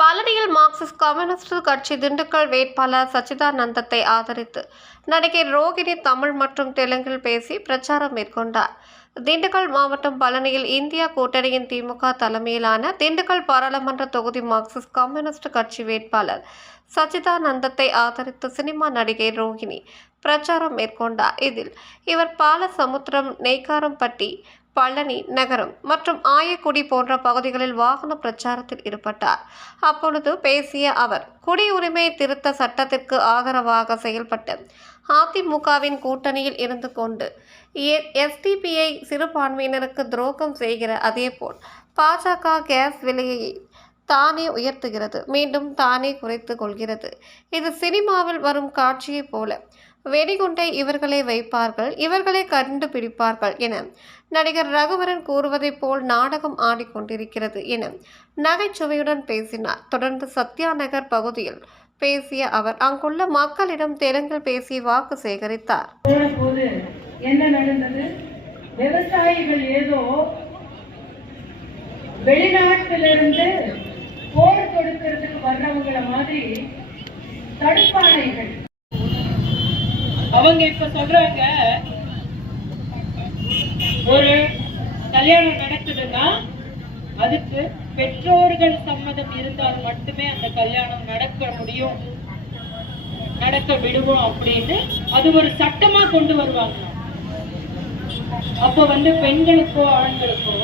பழனியில் Marxist communist கட்சி திண்டுக்கல் வேட்பாளர் சச்சிதானந்தத்தை ஆதரித்து நடிகை ரோகிணி தமிழ் மற்றும் தெலுங்கில் பேசி பிரச்சாரம் மேற்கொண்டார். திண்டுக்கல் மாவட்டம் பழனியில் இந்தியா கூட்டணியின் திமுக தலைமையிலான திண்டுக்கல் பாராளுமன்ற தொகுதி மார்க்சிஸ்ட் கம்யூனிஸ்ட் கட்சி வேட்பாளர் சச்சிதானந்தத்தை ஆதரித்து சினிமா நடிகை ரோகிணி பிரச்சாரம் மேற்கொண்டார். இதில் இவர் பாலசமுத்திரம் நெய்காரம்பட்டி பழனி நகரம் மற்றும் ஆயக்குடி போன்ற பகுதிகளில் வாகன பிரச்சாரத்தில் ஈடுபட்டார். அப்பொழுது பேசிய அவர் குடியுரிமை திருத்த சட்டத்திற்கு ஆதரவாக செயல்பட்டு அதிமுகவின் கூட்டணியில் இருந்து கொண்டு எஸ்டிபிஐ சிறுபான்மையினருக்கு துரோகம் செய்கிற அதேபோல் பாஜக கேஸ் விலையை தானே உயர்த்துகிறது. மீண்டும் தானே குறைத்து கொள்கிறது. இது சினிமாவில் வரும் காட்சியைப் போல வெடிகுண்டை இவர்களே வைப்பார்கள் இவர்களே கண்டுபிடிப்பார்கள் என நடிகர் ரகுவரன் கூறுவதைப் போல் நாடகம் ஆடிக்கொண்டிருக்கிறது என நகைச்சுவையுடன் பேசினார். தொடர்ந்து சத்யா நகர் பகுதியில் பேசிய அவர் அங்குள்ள மக்களிடம் தெலுங்கில் பேசி வாக்கு சேகரித்தார். என்ன நடந்தது? விவசாயிகள் ஏதோ வெளிநாட்டிலிருந்து போர் தொடுக்கிறதுக்கு வர்றவங்கள மாதிரி தடுப்பானைகள் அவங்க இப்ப சொல்றாங்க ஒரு கல்யாணம் நடக்குதுன்னா அதுக்கு பெற்றோர்கள் சம்மதம் இருந்தால் மட்டுமே அந்த கல்யாணம் நடக்க முடியும் நடக்க விடுவோம் அப்படின்னு அது ஒரு சட்டமா கொண்டு வருவாங்க. அப்ப வந்து பெண்களுக்கோ ஆண்களுக்கோ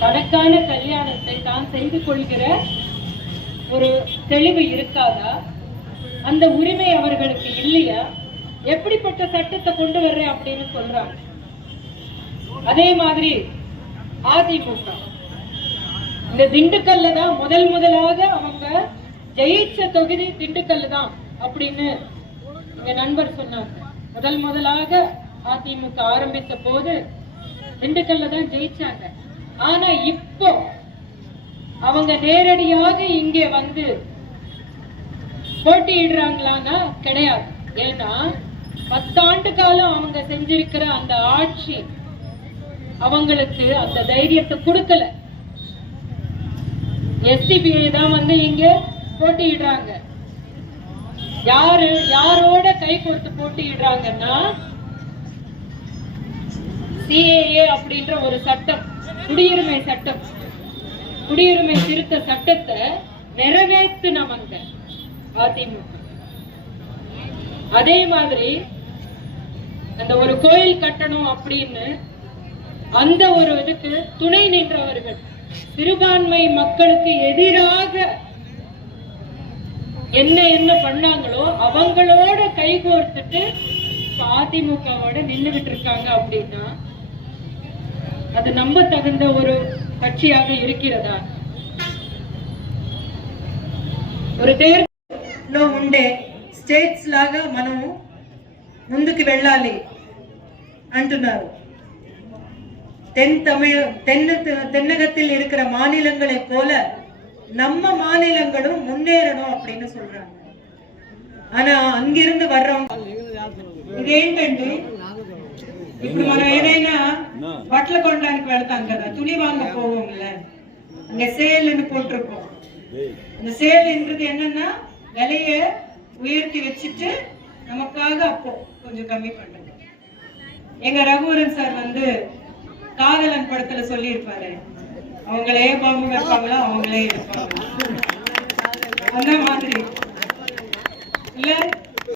தனக்கான கல்யாணத்தை தான் செய்து கொள்கிற ஒரு தெளிவு இருக்காதா? அந்த உரிமை அவர்களுக்கு இல்லையா? எப்படிப்பட்ட சட்டத்தை கொண்டு வர்றேன் அப்படின்னு சொல்றாங்க. அதே மாதிரி அதிமுக. இந்த திண்டுக்கல்ல தான் முதல் முதலாக அவங்க ஜெயிச்ச தொகுதி திண்டுக்கல் தான் அப்படின்னு எங்க நண்பர் சொன்னாங்க. முதல் முதலாக அதிமுக ஆரம்பித்த போது திண்டுக்கல்ல தான் ஜெயிச்சாங்க. ஆனா இப்போ அவங்க நேரடியாக இங்கே வந்து போட்டியிடுறாங்களான்னா கிடையாது. ஏன்னா பத்தாண்டு காலம் அவங்க செஞ்சிருக்கிற அந்த ஆட்சி அவங்களுக்கு அந்த தைரியத்தை கொடுக்கல. எஸ்டிபிஐ தான் வந்து இங்க போட்டியிடுறாங்க. யாரு யாரோட கை கொடுத்து போட்டியிடுறாங்கன்னா சிஏஏ அப்படின்ற ஒரு சட்டம் குடியுரிமை சட்டம் குடியுரிமை திருத்த சட்டத்தை நிறைவேற்றினவங்க அதிமுக. அதே மாதிரி அந்த ஒரு கோயில் கட்டணும் அப்படின்னு அந்த ஒரு இதுக்கு துணை நின்றவர்கள் சிறுபான்மை மக்களுக்கு எதிராக என்ன என்ன பண்ணாங்களோ அவங்களோட கைகோர்த்துட்டு அதிமுகவோட நின்றுகிட்டு இருக்காங்க அப்படின்னா அது நம்ப தகுந்த ஒரு கட்சியாக இருக்கிறதா? ஒரு தேர்தல் உண்டு. స్టేట్స్ లాగా మనం ముందుకు వెళ్ళాలి అంటున్నారు. தென் தமிழ் தென்ன தென்னகத்தில் இருக்கிற மாநிலங்களை போல நம்ம மாநிலங்களும் முன்னேறணும் அப்படின்னு சொல்றாங்க. ஆனா அங்கிருந்து வர்றவங்க ఇదేంటండి ఇప్పుడు இப்படி ఏదైనా బట్టలు కొనడానికి వెళ్తాం కదా துணி வாங்க போவோம்ல. அங்க சேல்னு போட்டிருப்போம் அந்த சேல்ன்றது என்னன்னா விலைய உயர்த்தி வச்சுட்டு நமக்காக அப்போ கொஞ்சம் கம்மி பண்றது எங்க ரகுவரன் சார் வந்து காதலன் படத்துல சொல்லியிருப்பாரு. அவங்களே பாம்பு வைப்பாங்களா அவங்களே இருப்பாங்க. அந்த மாதிரி. இல்ல?